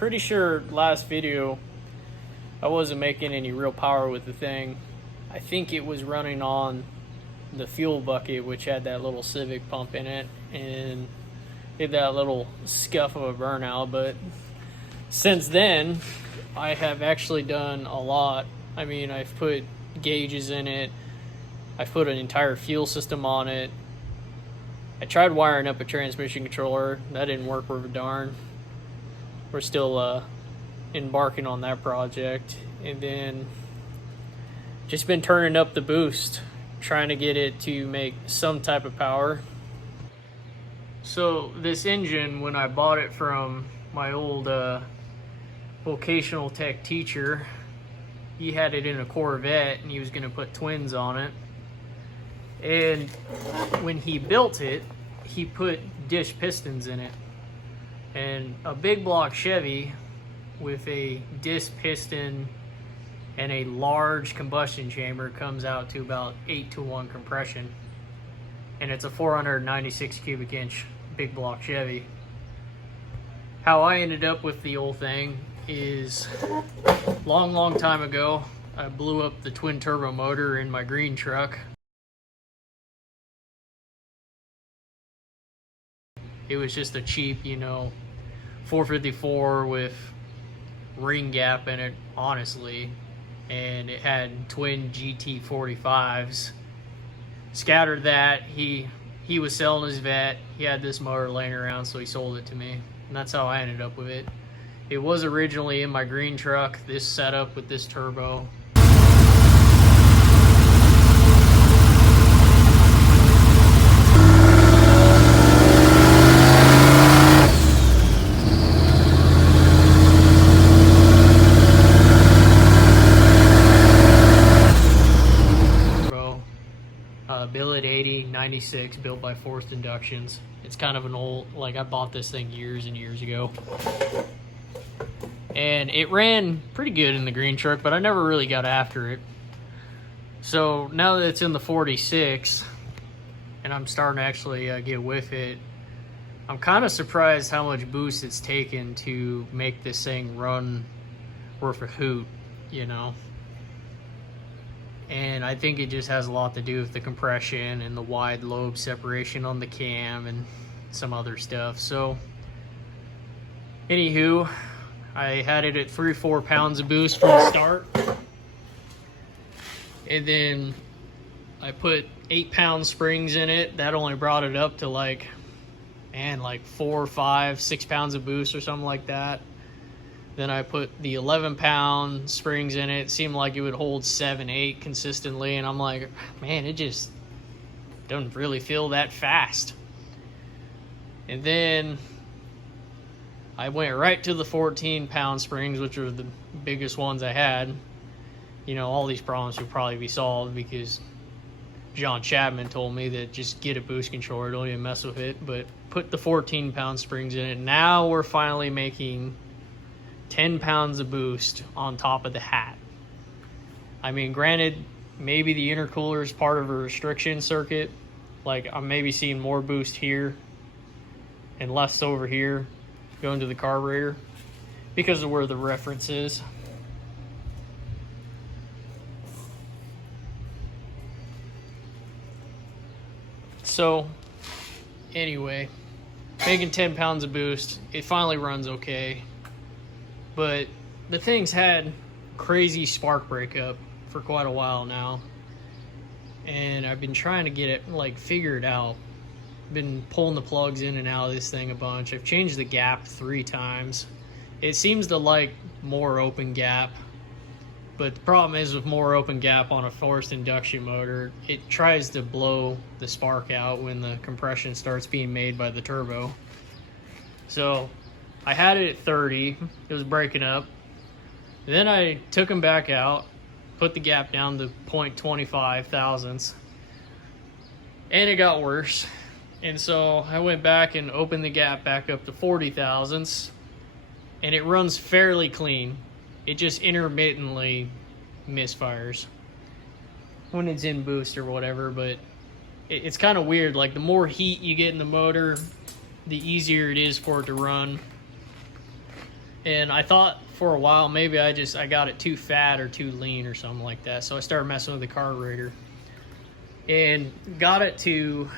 pretty sure last video I wasn't making any real power with the thing. I think it was running on the fuel bucket, which had that little Civic pump in it, and did that little scuff of a burnout. But since then, I have actually done a lot. I mean, I've put gauges in it, I've put an entire fuel system on it. I tried wiring up a transmission controller. That didn't work worth a darn. We're still embarking on that project. And then just been turning up the boost, trying to get it to make some type of power. So this engine, when I bought it from my old vocational tech teacher, he had it in a Corvette and he was going to put twins on it. And when he built it, he put dish pistons in it. And a big block Chevy with a disc piston and a large combustion chamber comes out to about 8-to-1 compression. And it's a 496 cubic inch big block Chevy. How I ended up with the old thing is long time ago, I blew up the twin turbo motor in my green truck. It was just a cheap, 454 with ring gap in it, honestly. And it had twin GT45s. Scattered that. He was selling his vet. He had this motor laying around, so he sold it to me. And that's how I ended up with it. It was originally in my green truck, this setup with this turbo. Billet 80, 96, built by Forced Inductions. It's kind of an old, I bought this thing years and years ago. And it ran pretty good in the green truck, but I never really got after it. So now that it's in the 46, and I'm starting to actually get with it, I'm kind of surprised how much boost it's taken to make this thing run worth a hoot, And I think it just has a lot to do with the compression and the wide lobe separation on the cam and some other stuff. So, anywho, I had it at 3-4 pounds of boost from the start. And then I put 8-pound springs in it. That only brought it up to 4, 5, 6 pounds of boost or something like that. Then I put the 11-pound springs in it. It seemed like it would hold 7, 8 consistently. And I'm like, man, it just doesn't really feel that fast. And then I went right to the 14-pound springs, which were the biggest ones I had. All these problems would probably be solved because John Chapman told me that just get a boost controller, don't even mess with it. But put the 14-pound springs in it. Now we're finally making 10 pounds of boost on top of the hat. I mean, granted, maybe the intercooler is part of a restriction circuit. I'm maybe seeing more boost here and less over here going to the carburetor because of where the reference is. So, anyway, making 10 pounds of boost, it finally runs okay. But the thing's had crazy spark breakup for quite a while now. And I've been trying to get it, figured out. Been pulling the plugs in and out of this thing a bunch. I've changed the gap 3 times. It seems to like more open gap. But the problem is with more open gap on a forced induction motor, it tries to blow the spark out when the compression starts being made by the turbo. So I had it at 30, it was breaking up. Then I took them back out, put the gap down to 0.25 thousandths, and it got worse. And so I went back and opened the gap back up to 40 thousandths, and it runs fairly clean. It just intermittently misfires when it's in boost or whatever, but it's kind of weird. The more heat you get in the motor, the easier it is for it to run. And I thought for a while maybe I got it too fat or too lean or something like that. So I started messing with the carburetor and got it to,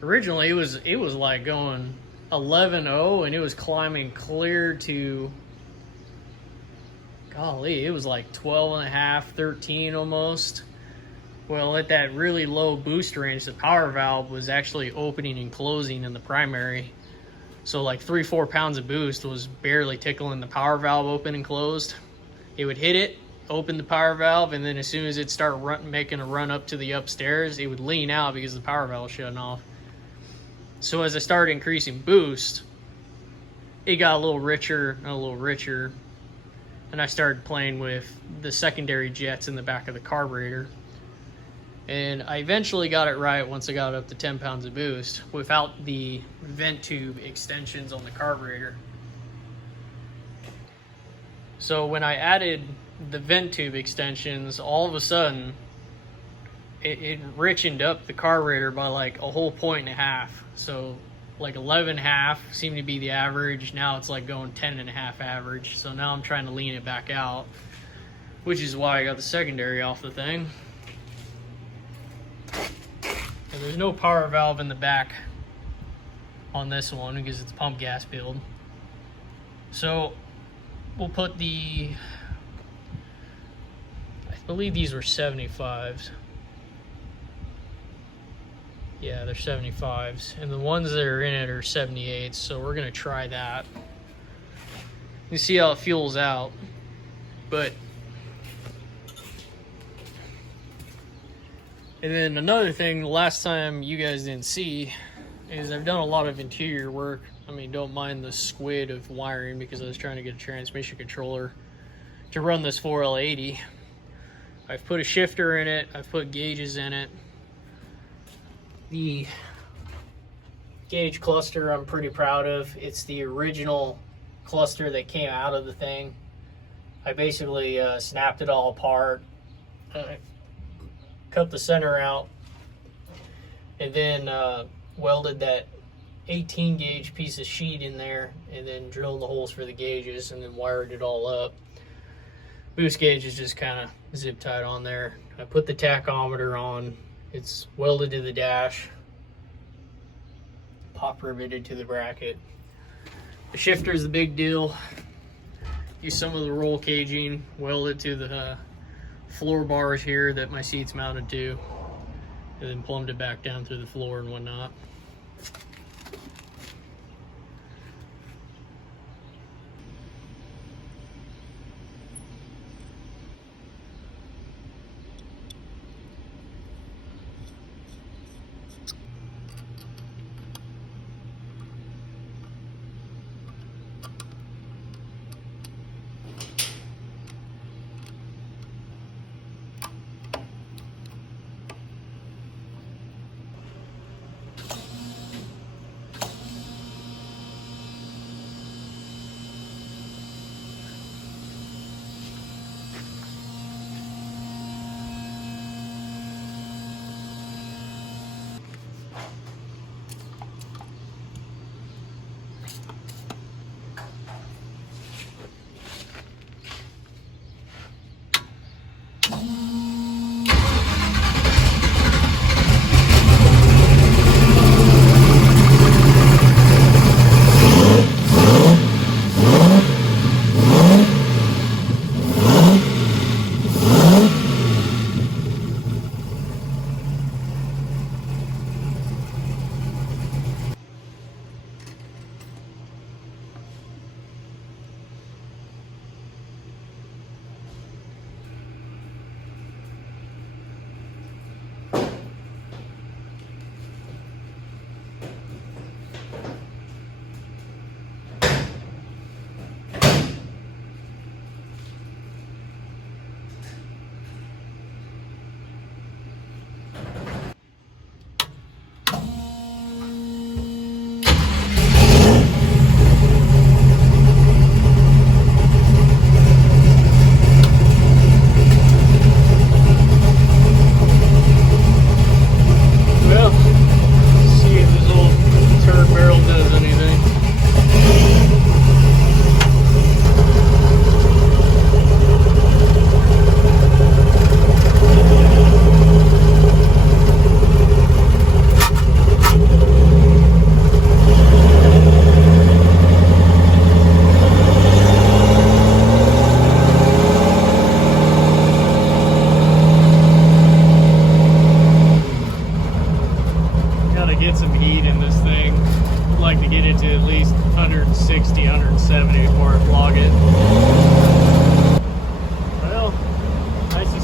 originally it was like going 11.0 and it was climbing clear to, golly, it was like 12 and a half, 13 almost. Well, at that really low boost range, the power valve was actually opening and closing in the primary. So like 3-4 pounds of boost was barely tickling the power valve open and closed. It would hit it, open the power valve, and then as soon as it started making a run up to the upstairs, it would lean out because the power valve was shutting off. So as I started increasing boost, it got a little richer and a little richer, and I started playing with the secondary jets in the back of the carburetor. And I eventually got it right once I got up to 10 pounds of boost without the vent tube extensions on the carburetor. So when I added the vent tube extensions, all of a sudden it richened up the carburetor by like a whole 1.5. So like 11.5 seemed to be the average. Now it's like going 10.5 average. So now I'm trying to lean it back out, which is why I got the secondary off the thing. And there's no power valve in the back on this one because it's pump gas build. So we'll put I believe these were 75s. Yeah, they're 75s. And the ones that are in it are 78s. So we're gonna try that. You see how it fuels out. But and then another thing, the last time you guys didn't see, is I've done a lot of interior work. I mean, don't mind the squid of wiring because I was trying to get a transmission controller to run this 4L80. I've put a shifter in it, I've put gauges in it. The gauge cluster I'm pretty proud of. It's the original cluster that came out of the thing. I basically snapped it all apart. Cut the center out, and then welded that 18 gauge piece of sheet in there, and then drilled the holes for the gauges, and then wired it all up. Boost gauge is just kind of zip tied on there. I put the tachometer on. It's welded to the dash, pop riveted to the bracket. The shifter is the big deal. Use some of the roll caging, welded to the floor bars here that my seat's mounted to, and then plumbed it back down through the floor and whatnot.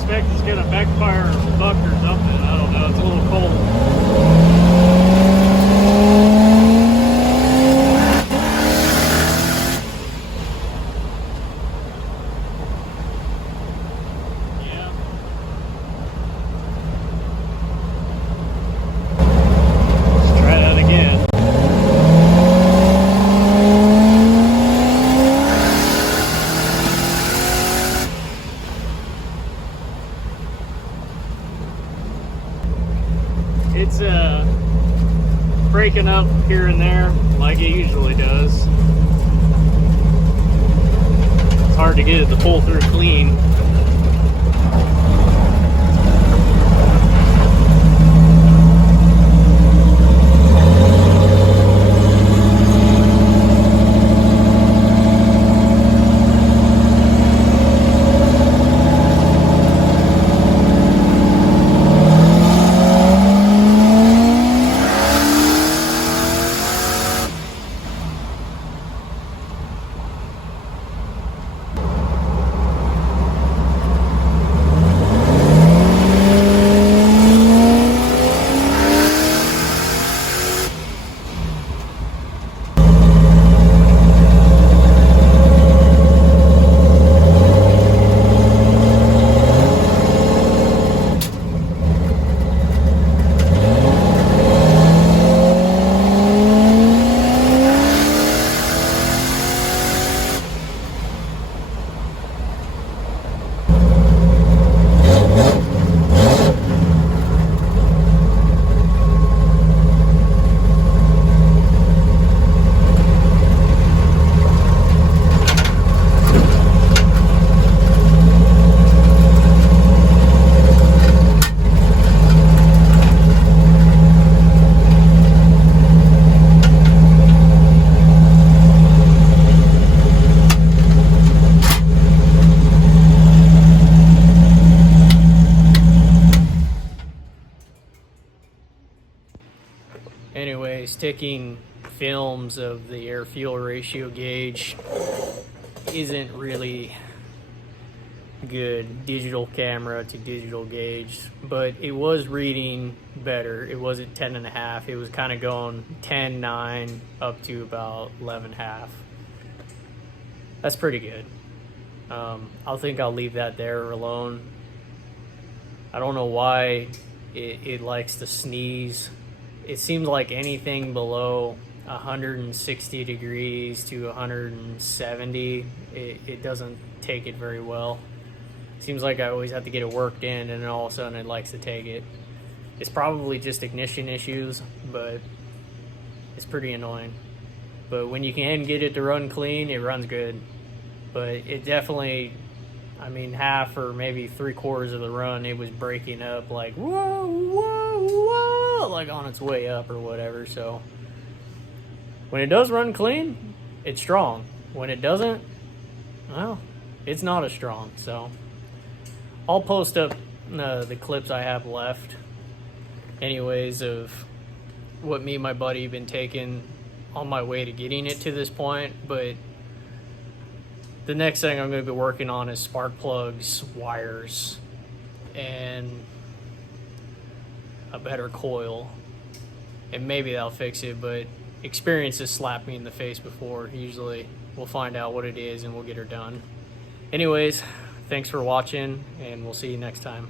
suspect it's gonna backfire or buck or something. I don't know. It's a little cold. Yeah. Let's try that again. It's breaking up here and there like it usually does. It's hard to get it to pull through clean. Anyways, taking films of the air fuel ratio gauge isn't really good, digital camera to digital gauge, but it was reading better. It was at 10.5. It was kind of going 10.9 up to about 11.5. That's pretty good. I think I'll leave that there alone. I don't know why it likes to sneeze. It seems like anything below 160 degrees to 170, it doesn't take it very well. Seems like I always have to get it worked in, and then all of a sudden it likes to take it. It's probably just ignition issues, but it's pretty annoying. But when you can get it to run clean, it runs good. But it definitely, I mean, half or maybe 3/4 of the run, it was breaking up like, whoa, whoa, whoa, like on its way up or whatever. So when it does run clean, it's strong. When it doesn't, well, it's not as strong. So I'll post up the clips I have left anyways of what me and my buddy have been taking on my way to getting it to this point. But the next thing I'm going to be working on is spark plugs, wires, and a better coil. And maybe that'll fix it, but experience has slapped me in the face before. Usually we'll find out what it is and we'll get her done. Anyways, thanks for watching, and we'll see you next time.